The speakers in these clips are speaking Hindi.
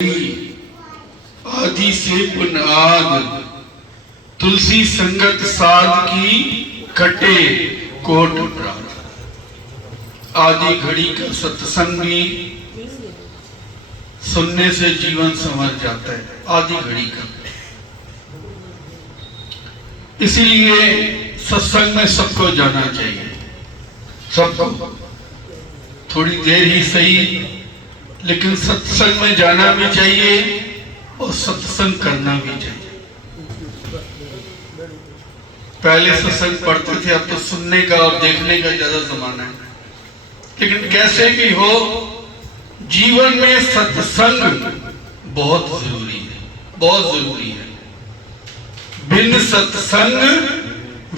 आदि से पुनाद तुलसी संगत साध की कटे कोट प्रात। आदि घड़ी का सत्संग भी सुनने से जीवन संवर जाता है। आदि घड़ी का, इसीलिए सत्संग में सबको जाना चाहिए। सबको थोड़ी देर ही सही, लेकिन सत्संग में जाना भी चाहिए और सत्संग करना भी चाहिए। पहले सत्संग पढ़ते थे, अब तो सुनने का और देखने का ज्यादा जमाना है। लेकिन कैसे भी हो, जीवन में सत्संग बहुत जरूरी है, बहुत जरूरी है। बिन सत्संग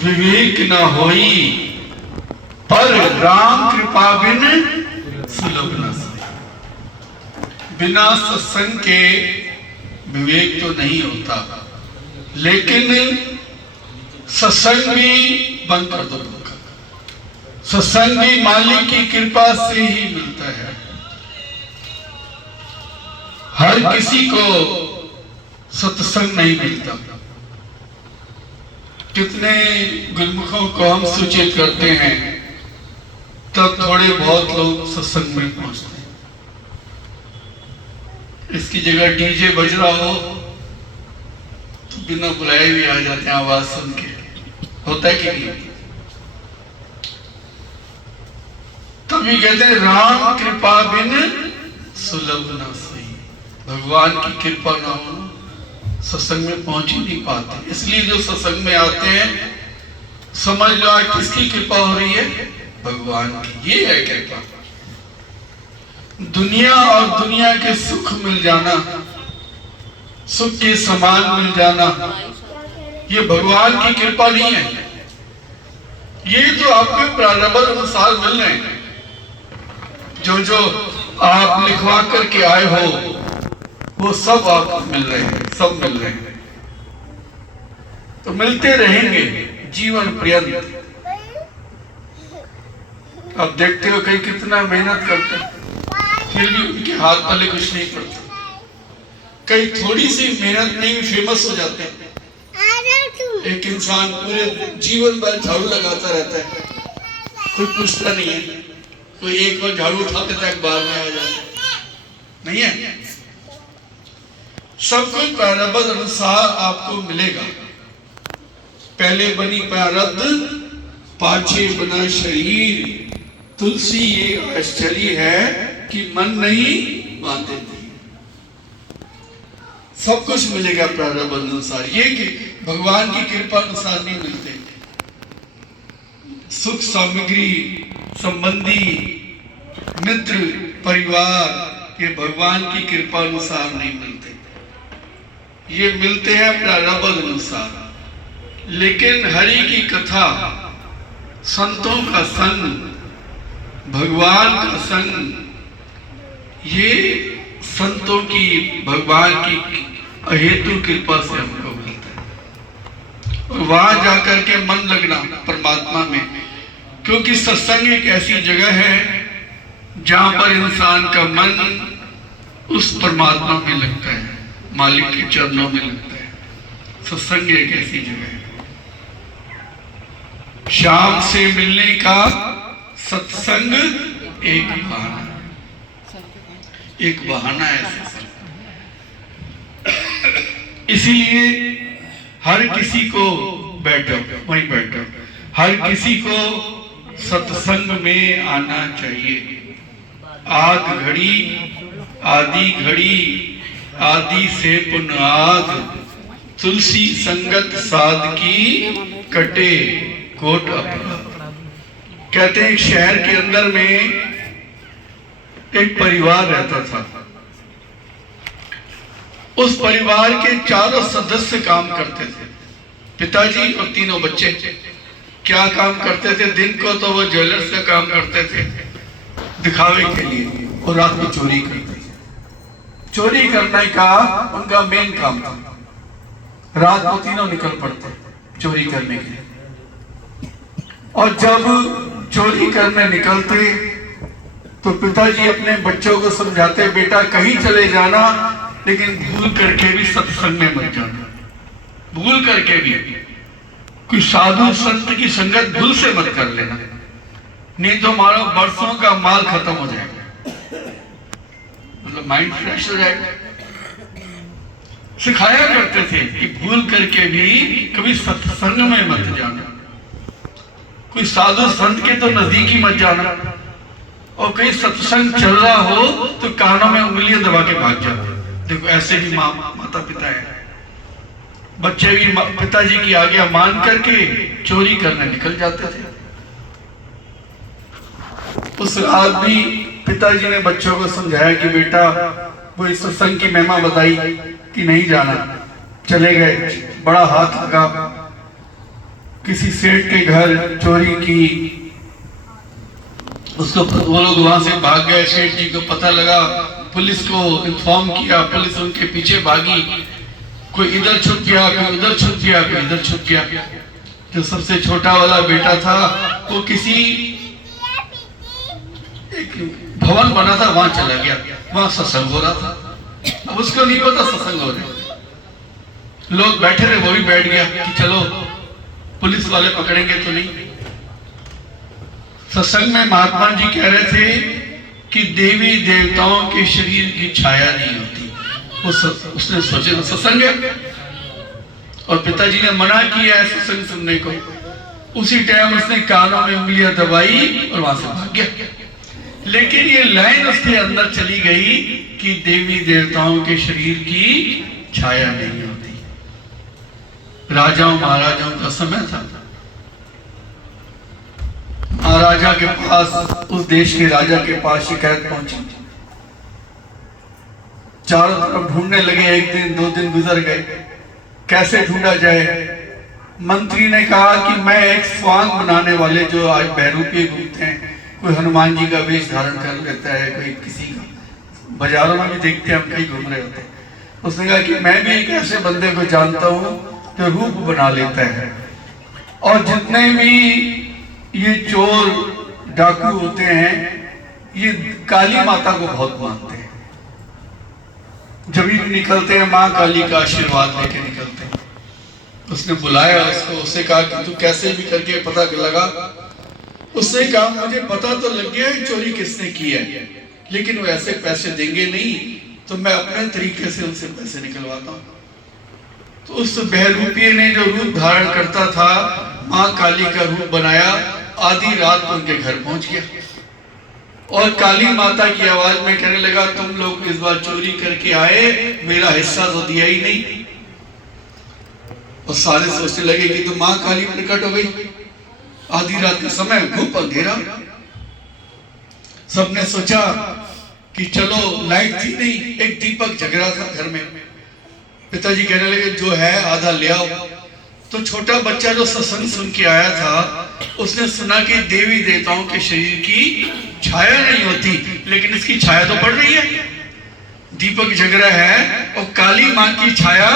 विवेक न होई, पर राम कृपा बिन सुलभ न सही। बिना सत्संग के विवेक तो नहीं होता, लेकिन सत्संग भी बंद कर दो। सत्संग भी मालिक की कृपा से ही मिलता है। हर किसी को सत्संग नहीं मिलता। कितने गुरुमुखों को हम सूचित करते हैं, तब थोड़े बहुत लोग सत्संग में पहुंचते हैं। इसकी जगह डीजे बज रहा हो तो बिना बुलाए भी आ जाते हैं आवाज सुन के। होता है कि नहीं? तभी कहते हैं राम कृपा बिन सुलभ न सही। भगवान की कृपा ना हो सत्संग में पहुंच ही नहीं पाते। इसलिए जो सत्संग में आते हैं, समझ लो आज किसकी कृपा हो रही है? भगवान की। ये है कृपा। दुनिया और दुनिया के सुख मिल जाना, सुख के समान मिल जाना, ये भगवान की कृपा नहीं है। ये जो आपके प्रारब्ध अनुसार मिल रहे हैं, जो जो आप लिखवा करके आए हो, वो सब आपको मिल रहे हैं, सब मिल रहे हैं। तो मिलते रहेंगे जीवन पर्यंत। आप देखते हो कहीं कितना मेहनत करते हैं, फिर भी उनके हाथ पल्ले कुछ नहीं पड़ता। कई थोड़ी सी मेहनत में भी फेमस हो जाते हैं। एक इंसान पूरे जीवन भर झाड़ू लगाता रहता है, कोई पूछता नहीं है। कोई एक बार झाड़ू उठा देता है, बार में आ जाता है। नहीं है? सब कुछ प्रारब्ध अनुसार आपको मिलेगा। पहले बनी प्रारब्ध, पाछे बना शरीर। तुलसी ये आश्चर्य है कि मन नहीं मानते। सब कुछ मिलेगा प्रारब्ध अनुसार। ये कि भगवान की कृपा अनुसार नहीं मिलते। सुख सामग्री, संबंधी, मित्र, परिवार, ये भगवान की कृपा अनुसार नहीं मिलते। ये मिलते हैं प्रारब्ध अनुसार। लेकिन हरि की कथा, संतों का संग, भगवान का संग, ये संतों की, भगवान की अहेतु कृपा से हमको मिलता है। और वहां जाकर के मन लगना परमात्मा में, क्योंकि सत्संग एक ऐसी जगह है जहां पर इंसान का मन उस परमात्मा में लगता है, मालिक के चरणों में लगता है। सत्संग एक ऐसी जगह है। शाम से मिलने का सत्संग एक बहाना, एक बहाना है। इसीलिए हर किसी को बैठो, वहीं बैठो, हर किसी को सत्संग में आना चाहिए। आद घड़ी, आदि घड़ी, आदि से पुनाद तुलसी संगत साध की कटे कोट अपराध। कहते हैं शहर के अंदर में एक परिवार रहता था। उस परिवार के चारों सदस्य काम करते थे, पिताजी और तीनों बच्चे। क्या काम करते थे? दिन को तो वो ज्वेलर्स का काम करते थे दिखावे के लिए, और रात में चोरी करते थे। चोरी करने का उनका मेन काम था। रात को तीनों निकल पड़ते चोरी करने के लिए। और जब चोरी करने निकलते तो पिताजी अपने बच्चों को समझाते, बेटा कहीं चले जाना लेकिन भूल करके भी सत्संग में मत जाना, भूल करके भी कोई साधु संत की संगत भूल से मत कर लेना, नहीं तो हमारा बरसों का माल खत्म हो जाएगा, मतलब माइंड फ्रेश हो जाएगा। सिखाया करते थे कि भूल करके भी कभी सत्संग में मत जाना, कोई साधु संत के तो नजदीक ही मत जाना, और कहीं सत्संग चल रहा हो तो कानों में उंगलियां दबा के भाग जाते। देखो ऐसे भी माता पिता है, बच्चे भी पिताजी की आज्ञा मान करके चोरी करने निकल जाते थे। उस रात भी पिताजी ने बच्चों को समझाया कि बेटा वो इस सत्संग की महिमा बताई कि नहीं जाना, चले गए। बड़ा हाथ लगा, किसी सेठ के घर चोरी की, उसको वो लोग वहां से भाग गए। सेठ जी को पता लगा, पुलिस को इन्फॉर्म किया, पुलिस उनके पीछे भागी, कोई इधर छुप गया, कोई उधर छुप गया, कोई इधर छुप गया। जो सबसे छोटा वाला बेटा था वो किसी एक भवन बना था वहां चला गया, वहां सत्संग हो रहा था। अब उसको नहीं पता सत्संग हो रहा, लोग बैठे थे, वो भी बैठ गया कि चलो पुलिस वाले पकड़ेंगे तो नहीं। सत्संग में महात्मा जी कह रहे थे कि देवी देवताओं के शरीर की छाया नहीं होती। उसने सोचे तो सत्संग है, और पिताजी ने मना किया है सत्संग सुनने को। उसी टाइम उसने कानों में उंगलियां दबाई और वहां से भाग गया। लेकिन ये लाइन उसके अंदर चली गई कि देवी देवताओं के शरीर की छाया नहीं होती। राजाओं महाराजाओं का समय था, महाराजा के पास, उस देश के राजा के पास शिकायत पहुंची। चारों तरफ ढूंढने लगे, एक दिन 2 दिन गुजर गए, कैसे ढूंढा जाए। मंत्री ने कहा कि मैं एक स्वांग बनाने वाले जो आज बहरूपी घूमते हैं, कोई हनुमान जी का वेश धारण कर लेता है, कोई किसी का, बाजारों में भी देखते हैं हम कहीं घूम रहे होते हैं। उसने कहा कि मैं भी एक ऐसे बंदे को जानता हूं जो रूप बना लेता है, और जितने भी ये चोर डाकू होते हैं ये काली माता को बहुत मानते हैं, जब भी निकलते हैं माँ काली का आशीर्वाद लेके निकलते हैं। उसने बुलाया उसको, उससे कहा कि तू कैसे भी करके पता लगा। उसने कहा मुझे पता तो लग गया है चोरी किसने की है, लेकिन वो ऐसे पैसे देंगे नहीं, तो मैं अपने तरीके से उनसे पैसे निकलवाता हूँ। तो उस बहरूपी ने जो रूप धारण करता था, माँ काली का रूप बनाया, आधी रात को उनके घर पहुंच गया और काली माता की आवाज में कहने लगा, तुम लोग इस बार चोरी करके आए, मेरा हिस्सा तो दिया ही नहीं। और सारे सोचने लगे कि तो माँ काली प्रकट हो गई, आधी रात का समय, घुप अंधेरा। सबने सोचा कि चलो, लाइट थी नहीं, एक दीपक जग रहा था घर में। पिताजी कहने लगे जो है आधा ले आओ। तो छोटा बच्चा जो सत्संग सुन के आया था, उसने सुना कि देवी देवताओं के शरीर की छाया नहीं होती, लेकिन इसकी छाया तो पड़ रही है, दीपक जग रहा है और काली माँ की छाया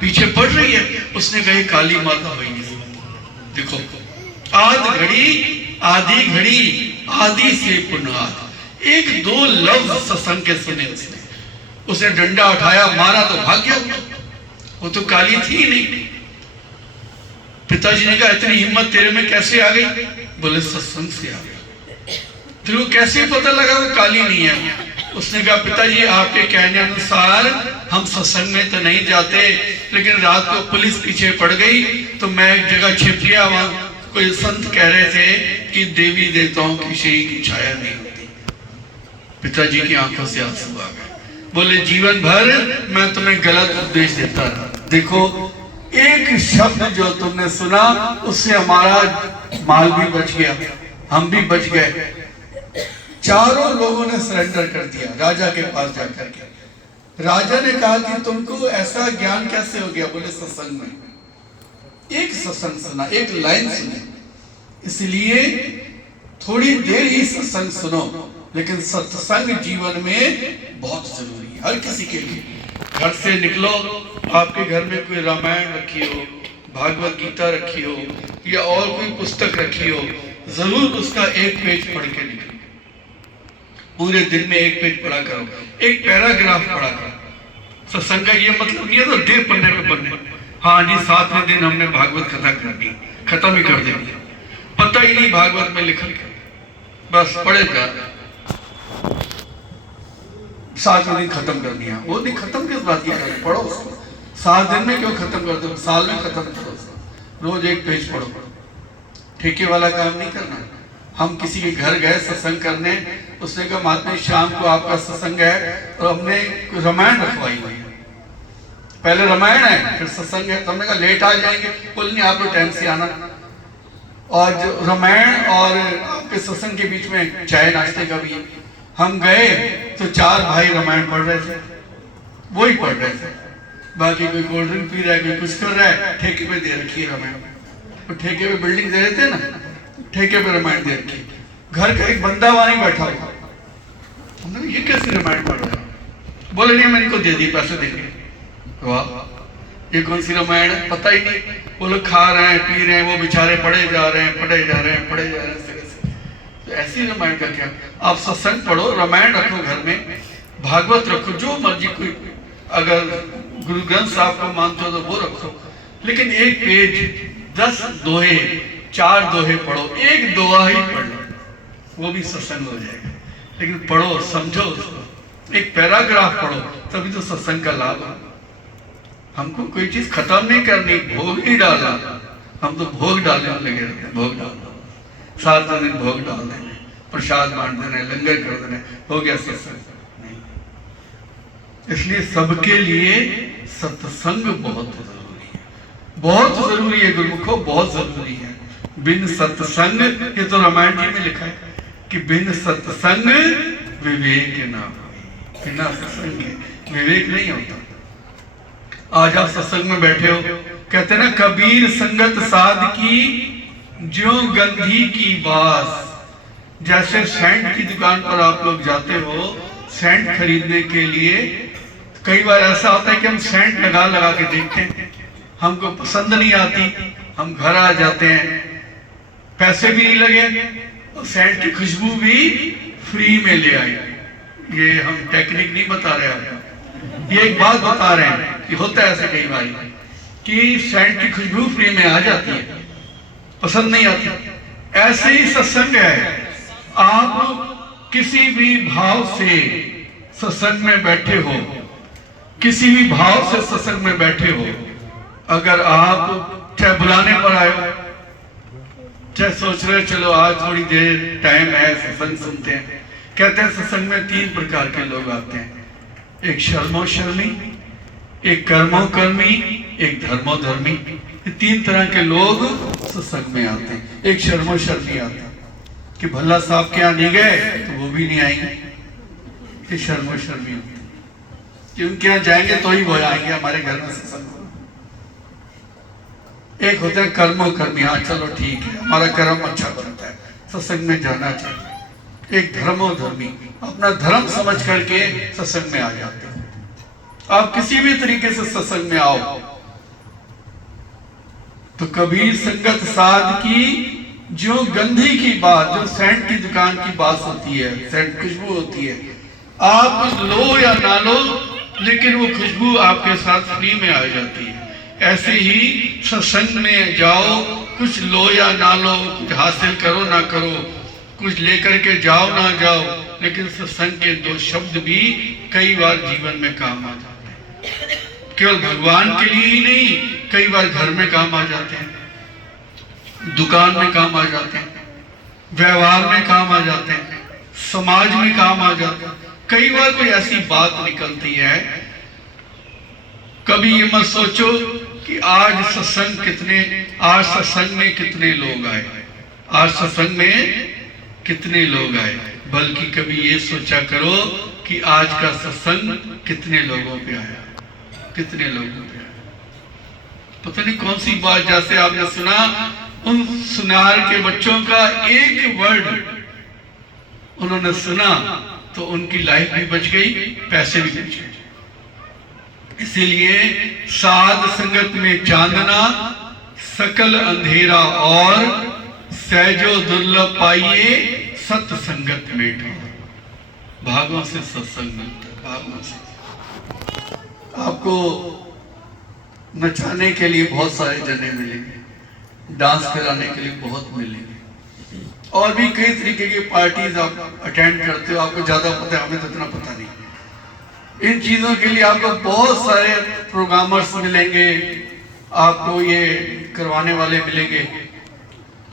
पीछे पड़ रही है। उसने कही काली माता हुई नहीं। देखो, आध घड़ी आधी घड़ी आदि से पुनाद, 1-2 लफ्ज सत्संग के सुने उसने डंडा उठाया, मारा तो भाग गया, वो तो काली थी नहीं। पिताजी ने कहा इतनी हिम्मत तेरे में कैसे आ गई? बोले सत्संग से आ गई। तेरे को कैसे पता लगा वो काली नहीं है? उसने कहा पिताजी आपके कहने अनुसार हम सत्संग में तो नहीं जाते, लेकिन रात को पुलिस पीछे पड़ गई तो मैं एक जगह छिप गया, वहां कोई संत कह रहे थे कि देवी देवताओं की शरीर की छाया नहीं होती। पिताजी की आंखों से आंसू आ गए। बोले जीवन भर मैं तुम्हें गलत उपदेश देता रहा, देखो एक शब्द जो तुमने सुना उससे हमारा माल भी बच गया, हम भी बच गए। चारों लोगों ने सरेंडर कर दिया राजा के पास जाकर के। राजा ने कहा कि तुमको ऐसा ज्ञान कैसे हो गया? बोले सत्संग में एक सत्संग सुना, एक लाइन सुनी, इसलिए थोड़ी देर ही सत्संग सुनो, लेकिन सत्संग जीवन में बहुत जरूरी है हर किसी के लिए। घर से निकलो, आपके घर में कोई रामायण रखी हो, भागवत गीता रखी हो या और कोई पुस्तक रखी हो, जरूर उसका एक पेज पढ़ के निकलो। पूरे दिन में एक पेज पढ़ा करो, एक पैराग्राफ पढ़ा करो, सत्संग का ये मतलब नहीं है तो देव पन्ने पे पन्ने, हाँ जी 7वें दिन हमने भागवत कथा कर दी, खत्म ही कर देंगे, पता ही नहीं भागवत में लिखा, बस पढ़े जा 7वें दिन खत्म कर दिया। वो दिन खत्म किस बात की करें, पढ़ो उसको, 7 दिन में क्यों खत्म कर दो, साल में खत्म करो उसको, रोज एक पेज पढ़ो। ठेके वाला काम नहीं करना। हम किसी के घर गए सत्संग करने, उसने कहा महात्मा शाम को आपका सत्संग है, और हमने रामायण रखवाई हुई है, पहले रामायण है फिर सत्संग है, तो हमने कहा लेट आ जाएंगे, बोल नहीं आप तो टाइम से आना। और जो रामायण और आपके सत्संग के बीच में चाय नाश्ते का भी है। हम गए तो 4 भाई रामायण पढ़ रहे थे, वो ही पढ़ रहे थे, बाकी कोई कोल्ड ड्रिंक पी रहा है, कोई कुछ कर रहा है, ठेके पे दे रखी है रामायण। तो ठेके पे बिल्डिंग दे रहे थे ना, ठेके पे रामायण दे रखी। घर का एक बंदा वहां नहीं बैठा हुआ, हमने ये कैसे रामायण पढ़ रहा है, बोले नहीं मैंने इनको दे दी, पैसे देंगे। वाह, ये कौन सी रामायण है, पता ही नहीं। वो लोग खा रहे हैं पी रहे हैं, वो बेचारे पढ़े जा रहे हैं पढ़े जा रहे हैं पढ़े जा रहे हैं। तो ऐसी रामायण का क्या, आप सत्संग पढ़ो, रामायण रखो घर में, भागवत रखो, जो मर्जी, कोई अगर गुरु ग्रंथ साहब को मानते हो तो वो रखो, लेकिन एक पेज 10 दोहे 4 दोहे पढ़ो, एक दोहा ही पढ़ लो, वो भी सत्संग हो जाएगा। लेकिन पढ़ो, समझो उसको, एक पैराग्राफ पढ़ो, तभी तो सत्संग का लाभ है। हमको कोई चीज खत्म नहीं करनी, भोग नहीं डालना, हम तो भोग डालने में लगे रहते हैं, भोग डालना, 7 दिन भोग डाल देने, प्रसाद बांट देने, लंगर कर देने, हो गया सत्संग नहीं। इसलिए सबके लिए सत्संग बहुत जरूरी है, बहुत जरूरी है गुरुमुखो, बहुत जरूरी है। बिन सत्संग, ये तो रामायण जी में लिखा है कि बिन सत्संग विवेक ना हो, बिना सत्संग के विवेक नहीं होता। आज आप सत्संग में बैठे हो, कहते ना कबीर संगत साध की ज्यों गंधी की बास। जैसे सेंट की दुकान पर आप लोग जाते हो सेंट खरीदने के लिए, कई बार ऐसा होता है कि हम सेंट लगा लगा के देखते हैं, हमको पसंद नहीं आती, हम घर आ जाते हैं, पैसे भी नहीं लगे और सेंट की खुशबू भी फ्री में ले आई। ये हम टेक्निक नहीं बता रहे आपको, ये एक बात बता रहे हैं कि होता है ऐसे कई बार कि सेंट की खुशबू फ्री में आ जाती है, पसंद नहीं आती। ऐसे ही सत्संग है, आप किसी भी भाव से सत्संग में बैठे हो, किसी भी भाव से सत्संग में बैठे हो, अगर आप चाहे बुलाने पर आए हो, चाहे सोच रहे चलो आज थोड़ी देर टाइम है सत्संग सुनते हैं, कहते हैं सत्संग में 3 प्रकार के लोग आते हैं, एक शर्मो शर्मी, एक कर्मो कर्मी, एक धर्मो धर्मी। ये 3 तरह के लोग सत्संग में आते हैं। एक शर्मो शर्मी आता है कि भल्ला साहब के यहाँ नहीं गए तो वो भी नहीं आएंगे, ये शर्मो शर्मी होते हैं कि उनके यहाँ जाएंगे तो ही वो आएंगे हमारे घर में सत्संग। एक होते हैं कर्मो कर्मी, हाँ चलो ठीक है हमारा कर्म अच्छा बनता है, सत्संग में जाना चाहिए। एक धर्मो धर्मी, अपना धर्म समझ करके सत्संग में आ जाते हैं। आप किसी भी तरीके से सत्संग में आओ तो कबीर संगत साध की जो गंधी की बात, जो सेंट की दुकान की बात होती है, सेंट खुशबू होती है, आप कुछ लो या ना लो लेकिन वो खुशबू आपके साथ फ्री में आ जाती है। ऐसे ही सत्संग में जाओ, कुछ लो या ना लो, कुछ हासिल करो ना करो, कुछ लेकर के जाओ ना जाओ, लेकिन सत्संग के 2 शब्द भी कई बार जीवन में काम आ जाते हैं। केवल भगवान के लिए ही नहीं, कई बार घर में काम आ जाते हैं, दुकान में काम आ जाते हैं, व्यवहार में काम आ जाते हैं, समाज में काम आ जाते हैं। कई बार कोई ऐसी बात निकलती है, कभी ये मत सोचो कि आज सत्संग में कितने लोग आए, आज सत्संग में कितने लोग आए, बल्कि कभी ये सोचा करो कि आज का सत्संग कितने लोगों पे आया, कितने लोगों पे आया। पता नहीं कौन सी बात, जैसे आपने सुना उन सुनार के बच्चों का एक वर्ड उन्होंने सुना तो उनकी लाइफ भी बच गई, पैसे भी बच गए। इसीलिए साध संगत में चांदना, सकल अंधेरा और सहजो दुर्लभ पाइए, सत संगत में ढूंढो। भागों से सत्संग मिलता है, भागों से। आपको नचाने के लिए बहुत सारे जने मिलेंगे, डांस कराने के लिए बहुत मिलेंगे, और भी कई तरीके की पार्टीज आप अटेंड करते हो, आपको ज्यादा पता है, हमें तो इतना पता नहीं। इन चीजों के लिए आपको बहुत सारे प्रोग्रामर्स मिलेंगे, आपको ये करवाने वाले मिलेंगे,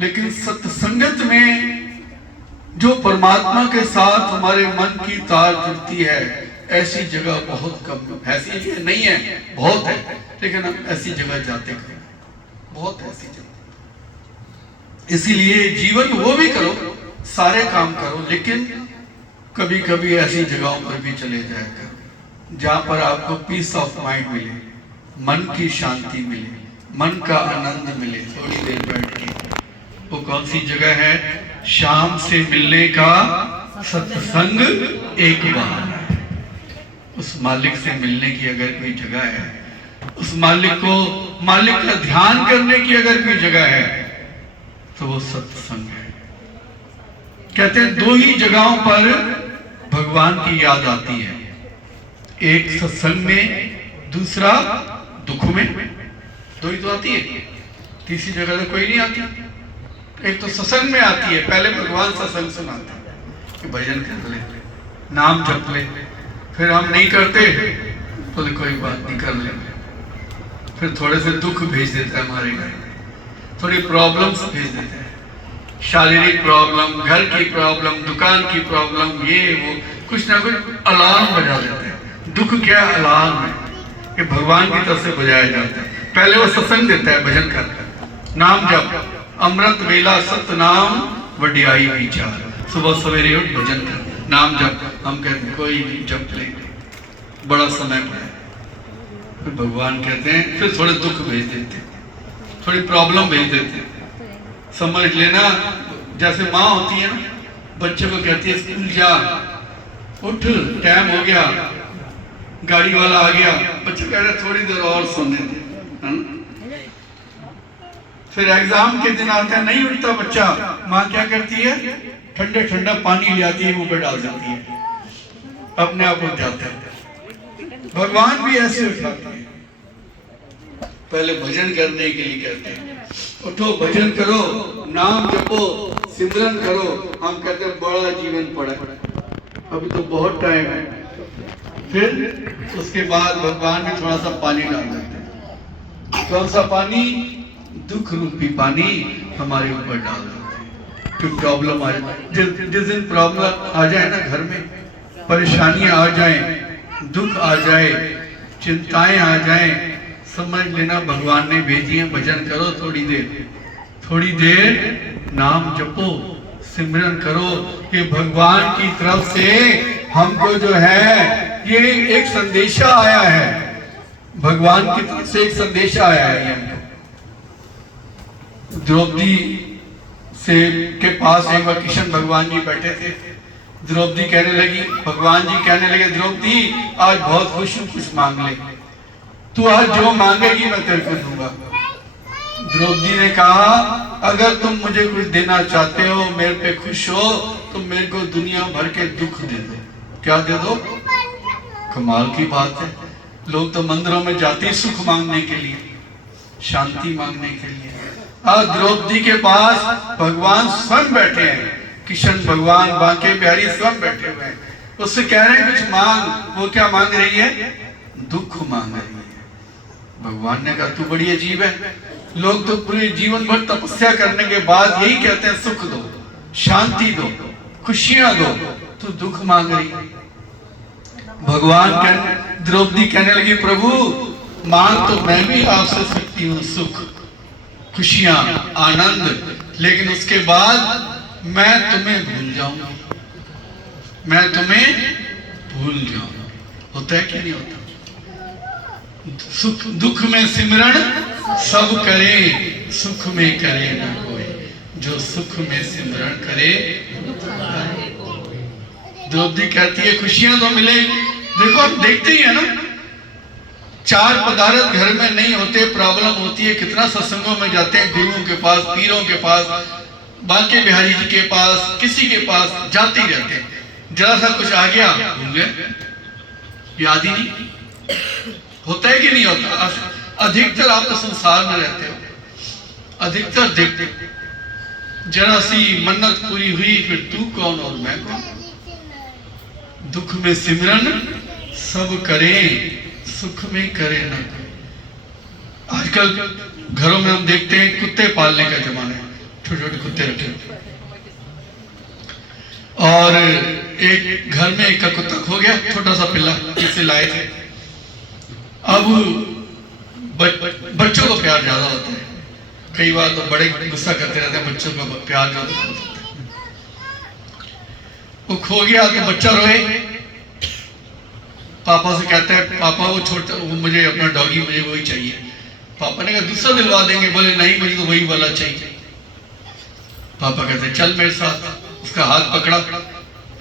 लेकिन सत्संगत में जो परमात्मा के साथ हमारे मन की तार जुड़ती है, ऐसी जगह बहुत कम, ऐसी नहीं है, बहुत है, लेकिन हम ऐसी जगह जाते हैं, बहुत ऐसी जगह। इसीलिए जीवन वो भी करो, सारे काम करो, लेकिन कभी कभी ऐसी जगहों पर भी चले जाया करो जहां पर आपको पीस ऑफ माइंड मिले, मन की शांति मिले, मन का आनंद मिले, थोड़ी देर बैठ के। वो कौन सी जगह है? शाम से मिलने का सत्संग एक बार। उस मालिक से मिलने की अगर कोई जगह है, उस मालिक का ध्यान करने की अगर कोई जगह है, तो वो सत्संग है। कहते हैं दो ही जगहों पर भगवान की याद आती है, एक सत्संग में, दूसरा दुख में। दो ही तो आती है, तीसरी जगह तो कोई नहीं आती। एक तो सत्संग में आती है, पहले भगवान सत्संग सुनाते हैं कि भजन कर ले, नाम जप ले, फिर हम नहीं करते तो कोई बात नहीं, कर लेंगे। फिर थोड़े से दुख भेज देता है हमारे घर, थोड़ी प्रॉब्लम्स भेज देता है, शारीरिक प्रॉब्लम, घर की प्रॉब्लम, दुकान की प्रॉब्लम, ये वो कुछ ना कुछ अलार्म बजा देते हैं। दुख क्या अलार्म है कि भगवान की तरफ से बजाया जाता है। पहले वो सत्संग देता है, भजन कर, नाम जप, अमृत वेला सतनाम वड्याई विचार, सुबह सवेरे उठ भजन कर, नाम जप। हम कहते हैं कोई नहीं, जप लेंगे, बड़ा समय पड़ा। फिर भगवान कहते हैं, फिर थोड़े दुख भेज देते, थोड़ी प्रॉब्लम भेज देते। समझ लेना, जैसे माँ होती है ना, बच्चे को कहती है स्कूल जा, उठ, टाइम हो गया, गाड़ी वाला आ गया, बच्चे कह रहे थोड़ी देर और सोने दे। फिर एग्जाम के दिन आता है, नहीं उठता बच्चा, माँ क्या करती है? ठंडे ठंडा पानी ले आती है, मुंह पे डाल देती है, अपने आप उठ जाता है। भगवान भी ऐसे उठाते हैं, पहले भजन करने के लिए कहते हैं, उठो भजन करो, नाम जपो, सिमरन करो। हम कहते हैं बड़ा जीवन पड़ा, अभी तो बहुत टाइम है। फिर उसके बाद भगवान भी थोड़ा सा पानी डाल देते हैं। कौन सा पानी? दुख रूपी पानी हमारे ऊपर डाल देते हैं। फिर प्रॉब्लम आ जाए, जिस दिन प्रॉब्लम आ जाए ना, घर में परेशानियां आ जाए, दुख आ जाए, चिंताएं आ जाए, समझ लेना भगवान ने भेजी है, भजन करो, थोड़ी देर नाम जपो, सिमरन करो। ये भगवान की तरफ से हमको जो है, ये एक संदेशा आया है, भगवान की तरफ से एक संदेशा आया है हमको। द्रौपदी से के पास एक बार किशन भगवान जी बैठे थे। द्रौपदी कहने लगी, भगवान जी कहने लगे, द्रौपदी आज बहुत खुश हूं, कुछ मांग ले, तू आज जो मांगेगी मैं तेरे को दूंगा। द्रौपदी ने कहा, अगर तुम मुझे कुछ देना चाहते हो, मेरे पे खुश हो, तो मेरे को दुनिया भर के दुख दे दो। क्या दे दो? कमाल की बात है, लोग तो मंदिरों में जाते हैं सुख मांगने के लिए, शांति मांगने के लिए। आज द्रौपदी के पास भगवान स्वयं बैठे हैं, किशन भगवान, बांके बिहारी स्वयं बैठे हुए हैं, उससे कह रहे हैं कुछ मांग। वो क्या मांग रही है? दुख मांग रही है। भगवान ने कहा तू बड़ी अजीब है, लोग तो पूरे जीवन भर तपस्या करने के बाद यही कहते हैं सुख दो, शांति दो, खुशियां दो, तू दुख मांग रही है। भगवान द्रौपदी कहने लगी, प्रभु मांग तो मैं भी आपसे सकती हूँ सुख, खुशियां, आनंद, लेकिन उसके बाद मैं तुम्हें भूल जाऊंगा, मैं तुम्हें भूल जाऊंगा। होता है कि नहीं होता? सुख दुख में सिमरण सब करे, सुख में करे न कोई, जो सुख में सिमरण करे। द्रौपदी कहती है खुशियां तो मिले, देखो हम देखते ही है ना, चार पदार्थ घर में नहीं होते, प्रॉब्लम होती है, कितना सत्संगों में जाते हैं, गुरुओं के पास, पीरों के पास, बांके बिहारी जी के पास, किसी के पास जाते ही रहते हैं। जरा सा कुछ आ गया, भूल गए, याद ही नहीं। होता है कि नहीं होता? अधिकतर आप तो संसार में रहते हो, अधिकतर देखते जरा सी मन्नत पूरी हुई फिर तू कौन और मैं कौन। दुख में सिमरन सब करें, सुख में करे ना कोई। आजकल घरों में हम देखते हैं कुत्ते पालने का जमाना है, छोटे छोटे कुत्ते रखे और एक घर में एक का कुत्ता खो गया, छोटा सा पिल्ला जिसे लाए थे। अब बच्चों को प्यार ज्यादा होता है, कई बार तो बड़े गुस्सा करते रहते हैं, बच्चों का प्यार ज्यादा होता है। वो खो गया तो बच्चा रोए, पापा से कहता है पापा वो छोटा वो मुझे अपना डॉगी मुझे वही चाहिए। पापा ने कहा दूसरा दिलवा देंगे, बोले नहीं मुझे तो वही वाला चाहिए। पापा कहते हैं चल मेरे साथ, उसका हाथ पकड़ा,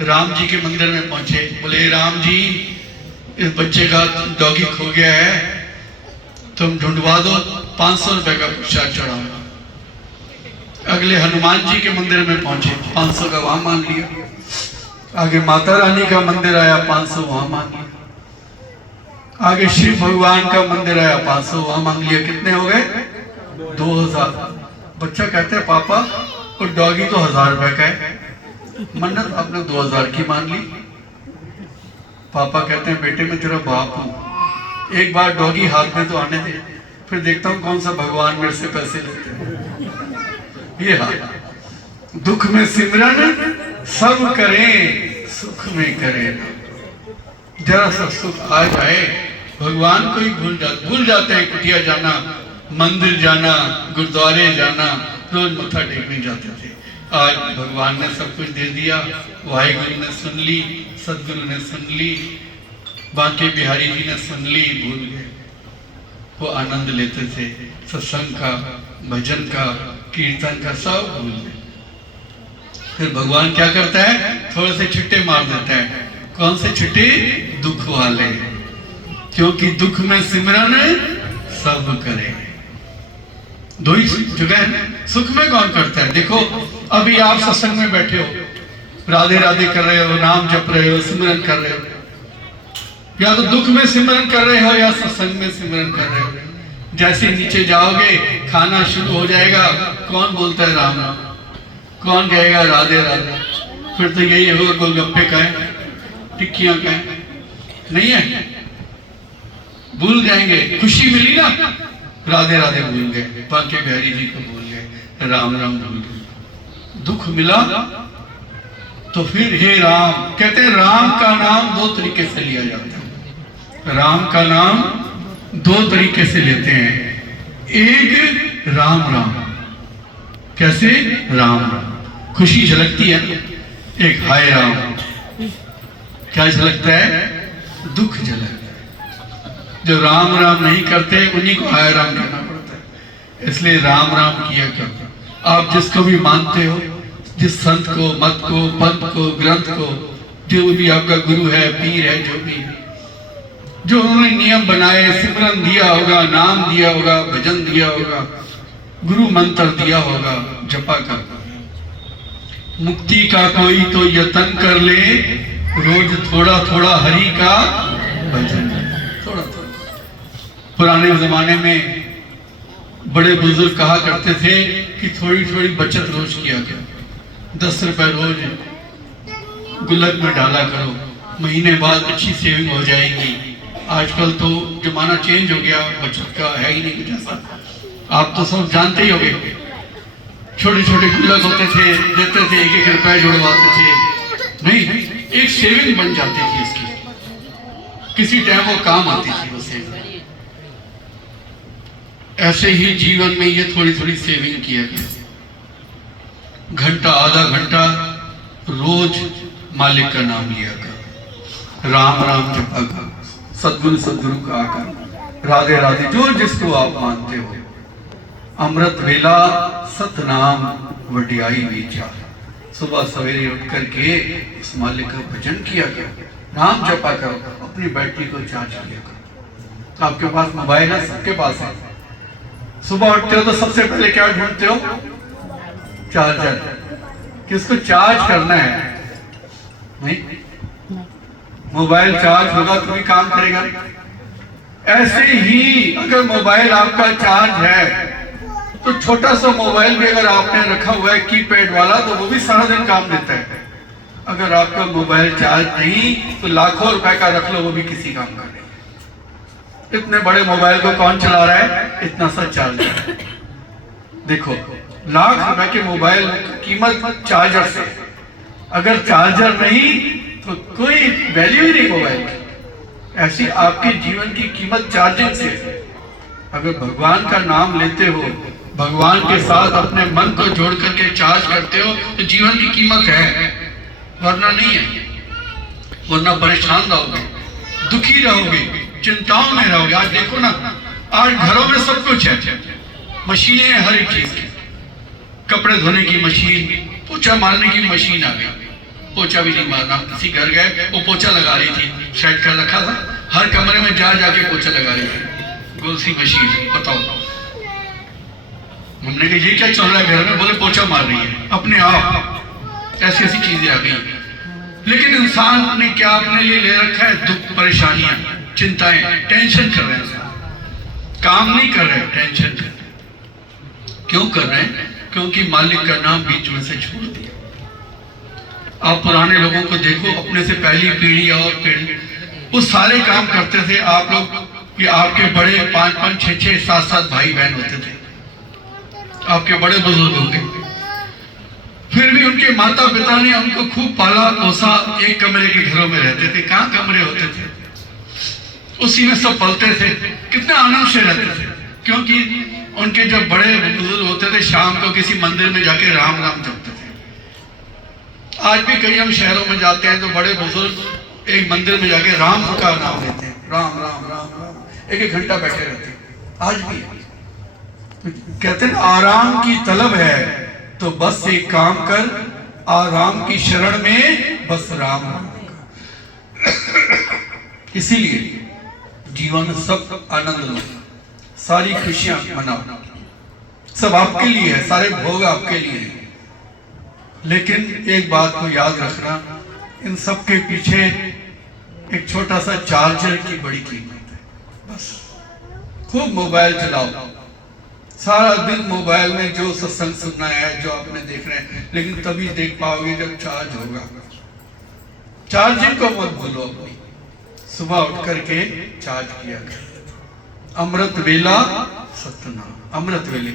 राम जी के मंदिर में पहुंचे। बोले राम जी इस बच्चे का डॉगी खो गया है, तुम ढूंढवा दो, 500 रुपए का प्रसाद चढ़ाओ। अगले हनुमान जी के मंदिर में पहुंचे, 500 का वहां मांग लिया। आगे माता रानी का मंदिर आया, 500 वहां मांग लिया। आगे शिव भगवान का मंदिर आया, 500 वहां मांग लिया। कितने हो गए? 2000। बच्चा कहते हैं पापा वो डॉगी तो 1000 रुपए का है, मन्नत आपने 2000 की मान ली। पापा कहते हैं बेटे मैं तेरा बाप हूं, एक बार डॉगी हाथ में तो आने दे, फिर देखता हूं कौन सा भगवान मेरे से पैसे लेते हैं। ये हाल। दुख में सिमरन सब करें, सुख में करें ना। जरा सा सुख आ जाए भगवान को ही भूल जाते हैं। कुटिया जाना, मंदिर जाना, गुरुद्वारे जाना, रोज मत्था टेकने जाते थे। आज भगवान ने सब कुछ दे दिया, वाहिगुरु ने सुन ली, सदगुरु ने सुन ली, बांके बिहारी जी ने सुन ली, भूल गए। वो आनंद लेते थे सत्संग का, भजन का, कीर्तन का, सब भूल गए। फिर भगवान क्या करता है? थोड़े से छुट्टे मार देता है। कौन से छुट्टे? दुख वाले, क्योंकि दुख में सिमरन सब करे। दो ही जगह है। सुख में कौन करता है? देखो अभी आप सत्संग में बैठे हो, राधे राधे कर रहे हो, नाम जप रहे हो, सिमरन कर रहे हो। या तो दुख में सिमरन कर रहे हो या सत्संग में सिमरन कर रहे हो। जैसे नीचे जाओगे खाना शुरू हो जाएगा, कौन बोलता है राम राम, कौन कहेगा राधे राधे? फिर तो यही होगा गोलगप्पे खाएं, टिक्कियां खाएं, नहीं है? भूल जाएंगे। खुशी मिली ना, राधे राधे भूल गए, बांके बिहारी जी को भूल गए, राम राम भूल गए। दुख मिला तो फिर हे राम, कहते हैं राम का नाम 2 तरीके से लिया जाता है। राम का नाम 2 तरीके से लेते हैं। एक राम राम, कैसे? राम राम खुशी झलकती है। एक हाय राम, क्या झलकता है? दुख झलकता है। जो राम राम नहीं करते उन्हीं को हाय राम कहना पड़ता है। इसलिए राम राम किया करते। आप जिसको भी मानते हो, जिस संत को, मत को, पंथ को, ग्रंथ को, जो भी आपका गुरु है, पीर है, जो भी है, जो उन्होंने नियम बनाए, सिमरन दिया होगा, नाम दिया होगा, भजन दिया होगा, गुरु मंत्र दिया होगा, जपा कर। मुक्ति का कोई तो यत्न कर ले, रोज थोड़ा थोड़ा हरि का भजन, थोड़ा थोड़ा। पुराने जमाने में बड़े बुजुर्ग कहा करते थे कि थोड़ी थोड़ी बचत रोज किया करो, 10 रुपए रोज गुल्लक में डाला करो, महीने बाद अच्छी सेविंग हो जाएगी। आजकल तो जमाना चेंज हो गया, बचत का है ही नहीं कुछ ऐसा। आप तो सब जानते ही होंगे, छोटे छोटे गुल्लक होते थे, देते थे, 1-1 रुपए जुड़वाते थे। नहीं, एक सेविंग बन जाती थी इसकी, किसी टाइम वो काम आती थी वो सेविंग। ऐसे ही जीवन में ये थोड़ी थोड़ी सेविंग किया करो। घंटा, आधा घंटा रोज मालिक का नाम लिया कर, राम राम जपा कर, सदगुरु सदगुरु का आकर, राधे राधे, जो जिसको आप मानते हो। अमृत वेला सतनाम वडियाई विचार। सुबह सवेरे उठ करके उस मालिक का भजन किया करो, नाम जपा करो, अपनी बैटरी को चार्ज किया करो। तो आपके पास मोबाइल है, सबके पास है। सुबह उठते हो तो सबसे पहले क्या ढूंढते हो? चार्जर। किसको चार्ज करना है? नहीं, मोबाइल चार्ज होगा तो भी काम करेगा। ऐसे ही अगर मोबाइल आपका चार्ज है तो छोटा सा मोबाइल भी अगर आपने रखा हुआ है कीपैड वाला तो वो भी सारा दिन काम देता है। अगर आपका मोबाइल चार्ज नहीं तो लाखों रुपए का रख लो वो भी किसी काम का नहीं। इतने बड़े मोबाइल को कौन चला रहा है? इतना सा चार्जर। देखो लाख रुपए के मोबाइल कीमत चार्जर से, अगर चार्जर नहीं तो कोई वैल्यू ही नहीं मोबाइल की। ऐसी आपके जीवन की कीमत चार्जिंग से। अगर भगवान का नाम लेते हो, भगवान के साथ अपने मन को जोड़ करके चार्ज करते हो तो जीवन की कीमत है, वरना नहीं है। वरना परेशान रहोगे, दुखी रहोगे, चिंताओं में रहोगे। आज देखो ना, आज घरों में सब कुछ है, मशीनें हैं हर एक चीज की। कपड़े धोने की मशीन, पोछा मारने की मशीन आ गई। पोछा भी नहीं मारना, किसी घर गए वो पोछा लगा रही थी, सेट कर रखा था, हर कमरे में जा जाके पोछा लगा रही थी। गोल सी मशीन, बताओ। हमने कहा ये क्या चल रहा है घर में? बोले पोछा मार रही है अपने आप। ऐसी ऐसी चीजें आ गई। लेकिन इंसान ने क्या अपने लिए ले रखा है? दुख, परेशानियां, चिंताएं, टेंशन कर रहे हैं। काम नहीं कर रहे, टेंशन कर रहे। क्यों कर रहे हैं? क्योंकि मालिक का नाम बीच में से छोड़ दिया। आप पुराने लोगों को देखो, अपने से पहली पीढ़ी और पीढ़ी, वो सारे काम करते थे। आप लोग, ये आपके बड़े 5-5, 6-6, 7-7 भाई बहन होते थे, आपके बड़े बुजुर्ग होंगे। फिर भी उनके माता पिता ने उनको खूब पाला पोसा। एक कमरे के घरों में रहते थे। कहाँ कमरे होते थे? उसी में सब पलते थे, कितने आनंद से रहते थे। क्योंकि उनके जो बड़े बुजुर्ग होते थे शाम को किसी मंदिर में जाके राम राम जपते थे। आज भी कहीं हम शहरों में जाते हैं तो बड़े बुजुर्ग एक मंदिर में जाके राम का नाम लेते हैं, राम राम राम राम, 1-1 घंटा बैठे रहते हैं। आज भी कहते हैं आराम की तलब है तो बस एक काम कर, आराम की शरण में बस राम राम। इसीलिए जीवन में सब आनंद लो, सारी खुशियां मनाओ, सब आपके लिए है, सारे भोग आपके लिए है। लेकिन एक बात को याद रखना, इन सब के पीछे एक छोटा सा चार्जर की बड़ी कीमत है। बस खूब मोबाइल चलाओ, सारा दिन मोबाइल में जो सत्संग सुनना है, जो आपने देख रहे हैं, लेकिन तभी देख पाओगे जब चार्ज होगा। चार्जिंग को मत भूलो अपनी। सुबह उठ करके चार्ज किया करो। अमृत वेला सतना, अमृत वेले।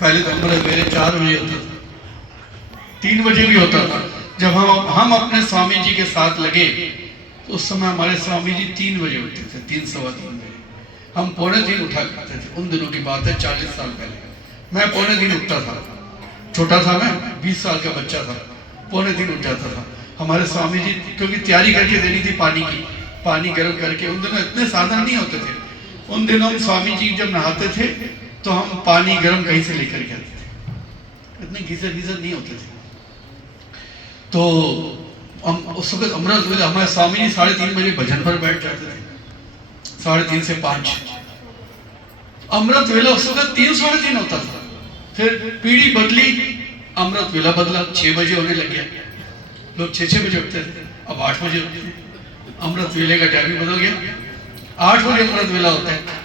पहले तो अमृत वेले 4 बजे होता था, 3 बजे भी होता था। जब हम अपने स्वामी जी के साथ लगे तो उस समय हमारे स्वामी जी 3 बजे उठते थे, 3 सवा 3 बजे। हम 2:45 उठा करते थे। उन दिनों की बात है, 40 साल पहले। मैं 2:45 उठता था, छोटा था मैं, 20 साल का बच्चा था, 2:45 उठ जाता था। हमारे स्वामी जी, क्योंकि तैयारी करके देनी थी पानी की, पानी गर्म करके। उन दिनों इतने साधन नहीं होते थे। उन दिनों स्वामी जी जब नहाते थे तो हम पानी गर्म कहीं से लेकर के आते थे, इतने गीजर नहीं होते थे। तो हम उस वक्त अमृत वेला, हमारे स्वामी जी 3:30 बजे भजन पर बैठ जाते थे, 3:30 से 5। अमृत वेला उस वक्त 3, 3:30 होता था। फिर पीढ़ी बदली, अमृत वेला बदला, 6 बजे होने लग गया। लोग 6 बजे उठते थे, अब 8 बजे उठते हैं। अमृत वेले का टाइम बदल गया, 8 बजे अमृत वेला होता है।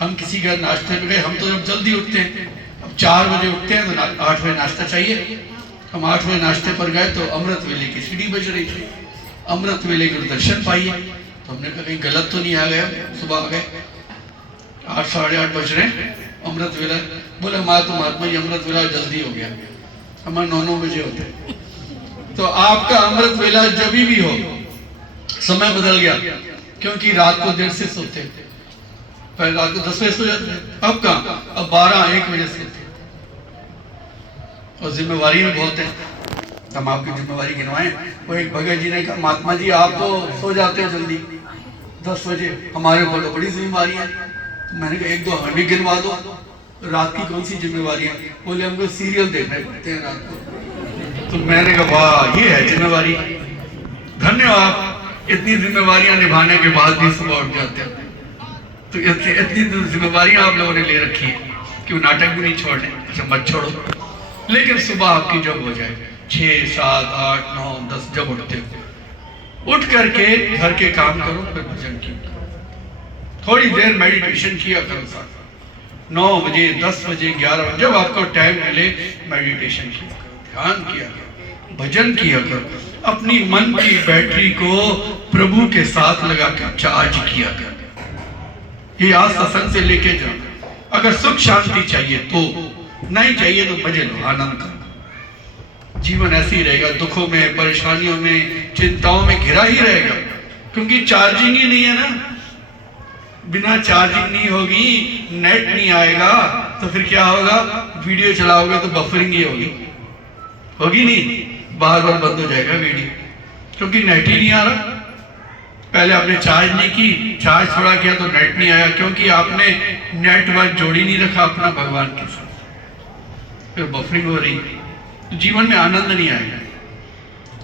हम किसी घर नाश्ते पे गए, हम तो जब जल्दी उठते हैं, अब 4 बजे उठते हैं तो 8 बजे नाश्ता चाहिए। हम 8 बजे नाश्ते पर गए तो अमृत वेले की सीढ़ी बज रही थी। अमृत वेले के दर्शन पाइए, तो हमने कहा कहीं गलत तो नहीं आ गया। सुबह आ गए, 8, 8:30 बज रहे, अमृत वेला। बोले हमारा तो महात्मा जी अमृत वेला जल्दी हो गया, हमारे 9 बजे होते। तो आपका अमृत वेला जब भी हो, समय बदल गया। क्योंकि रात को देर से सोते, पहले रात को 10 बजे सो जाते, अब कहाँ, अब 12-1 बजे सोते। और जिम्मेवारी में बोलते हैं, हम आपकी जिम्मेवारी गिनवाएं। वो एक भगत जी ने कहा महात्मा जी आप तो सो जाते हो जल्दी 10 बजे, हमारे ऊपर तो बड़ी जिम्मेवारी है। तो मैंने कहा 1-2 हमें भी गिनवा दो, रात की कौन सी जिम्मेवारी है? बोले हमको सीरियल देखने पड़ते हैं रात को। तो मैंने कहा वाह, ये है जिम्मेवारी, धन्यवाद। इतनी जिम्मेवारियां निभाने के बाद भी सुबह उठ जाते हैं। तो इतनी जिम्मेवारियां आप लोगों ने ले रखी है कि वो नाटक भी नहीं छोड़ने। अच्छा मत छोड़ो, लेकिन सुबह आपकी जब हो जाए 6, 7, 8, 9, 10 जब उठते हो, उठ करके घर के काम करो, फिर भजन की। थोड़ी देर मेडिटेशन किया करो साथ, 9 बजे 10 बजे 11 बजे जब आपको टाइम मिले मेडिटेशन किया करो, ध्यान किया करो, भजन किया करो, अपनी मन की बैटरी को प्रभु के साथ लगा कर चार्ज किया करो। ये आज सत्संग से लेके जाओ। अगर सुख शांति चाहिए तो, नहीं चाहिए तो मजे लो, आनंद करो। जीवन ऐसे ही रहेगा, दुखों में, परेशानियों में, चिंताओं में घिरा ही रहेगा, क्योंकि चार्जिंग ही नहीं है ना। बिना चार्जिंग नहीं होगी, नेट नहीं आएगा, तो फिर क्या होगा? वीडियो चलाओगे तो बफरिंग ही होगी नहीं, बार बार बंद हो जाएगा वीडियो, क्योंकि नेट ही नहीं आ रहा। पहले आपने चार्ज नहीं की, चार्ज थोड़ा किया तो नेट नहीं आया, क्योंकि आपने नेटवर्क जोड़ी नहीं रखा अपना भगवान के साथ, फिर बफरिंग हो रही, तो जीवन में आनंद नहीं आएगा।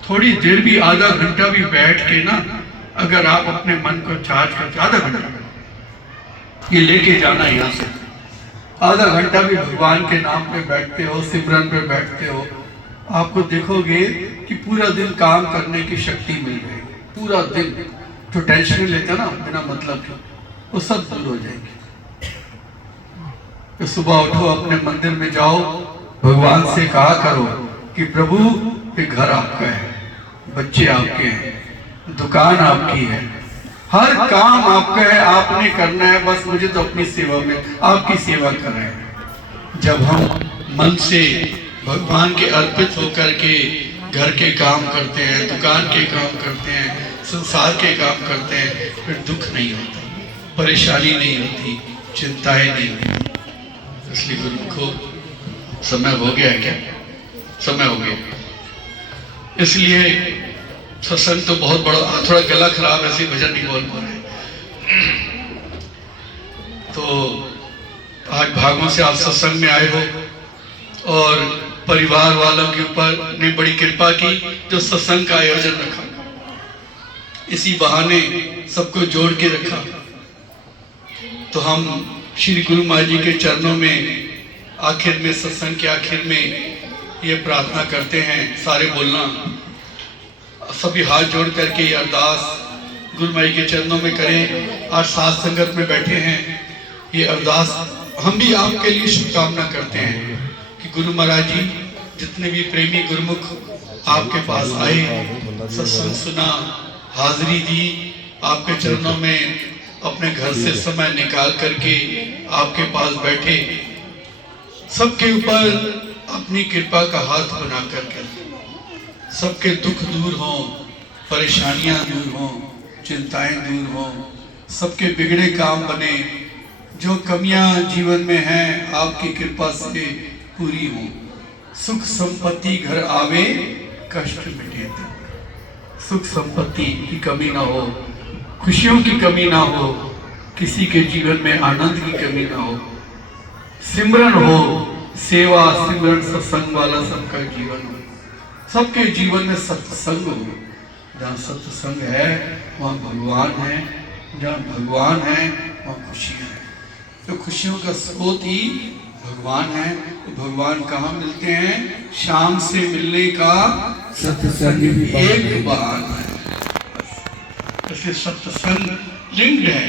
थोड़ी देर भी, आधा घंटा भी बैठ के ना, अगर आप अपने मन को चार्ज करते, आधा घंटा ये लेके जाना यहाँ से, आधा घंटा भी भगवान के नाम पे बैठते हो, सिमरन पे बैठते हो, आपको देखोगे कि पूरा दिन काम करने की शक्ति मिल जाएगी। पूरा दिन जो टेंशन लेते हैं ना बिना मतलब के, वो सब दूर हो जाएगी। तो सुबह उठो, अपने मंदिर में जाओ, भगवान से कहा करो कि प्रभु ये घर आपका है, बच्चे आपके हैं, दुकान आपकी है, हर काम आपका है, आपने करना है, बस मुझे तो अपनी सेवा में आपकी सेवा करना है। जब हम मन से भगवान के अर्पित होकर के घर के काम करते हैं, दुकान के काम करते हैं, संसार के काम करते हैं, फिर दुख नहीं होता, परेशानी नहीं होती, चिंताएं नहीं होती। इसलिए गुरुमुखो, समय हो गया है क्या? समय हो गया। इसलिए सत्संग तो बहुत बड़ा, थोड़ा गला खराब, ऐसे भजन नहीं बोल पा रहे। तो आज भागों से आप सत्संग में आए हो, और परिवार वालों के ऊपर ने बड़ी कृपा की जो सत्संग का आयोजन रखा, इसी बहाने सबको जोड़ के रखा। तो हम श्री गुरु महाराज जी के चरणों में आखिर में, सत्संग के आखिर में ये प्रार्थना करते हैं, सारे बोलना, सभी हाथ जोड़ करके ये अरदास गुरु महाराज के चरणों में करें। आज साथ संगत में बैठे हैं, ये अरदास हम भी आपके लिए शुभकामना करते हैं कि गुरु महाराज जी, जितने भी प्रेमी गुरुमुख आपके पास आए, सत्संग सुना, हाजिरी दी, आपके चरणों में अपने घर से समय निकाल करके आपके पास बैठे, सबके ऊपर अपनी कृपा का हाथ बना करके सबके दुख दूर हों, परेशानियां दूर हों, चिंताएं दूर हों, सबके बिगड़े काम बने, जो कमियां जीवन में हैं आपकी कृपा से पूरी हों, सुख संपत्ति घर आवे, कष्ट मिटे। सुख संपत्ति की कमी ना हो, खुशियों की कमी ना हो, किसी के जीवन में आनंद की कमी ना हो, सिमरन हो, सेवा सिमरन सत्संग वाला सबका जीवन हो, सबके जीवन में सत्संग हो। जहाँ सत्संग है वहाँ भगवान है, जहाँ भगवान है वहाँ खुशियाँ हैं। तो खुशियों का स्रोत ही भगवान है। तो भगवान कहाँ मिलते हैं? शाम से मिलने का सत्संग एक बहाना है। इसलिए सत्संग लिंक्ड है,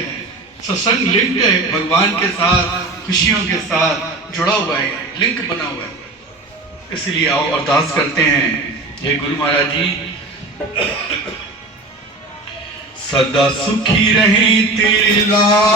सत्संग लिंक्ड है भगवान के साथ, खुशियों के साथ जुड़ा हुआ है, लिंक बना हुआ है। इसलिए आओ अरदास करते हैं, हे गुरु महाराज जी, सदा सुखी रहे तेरे लाल।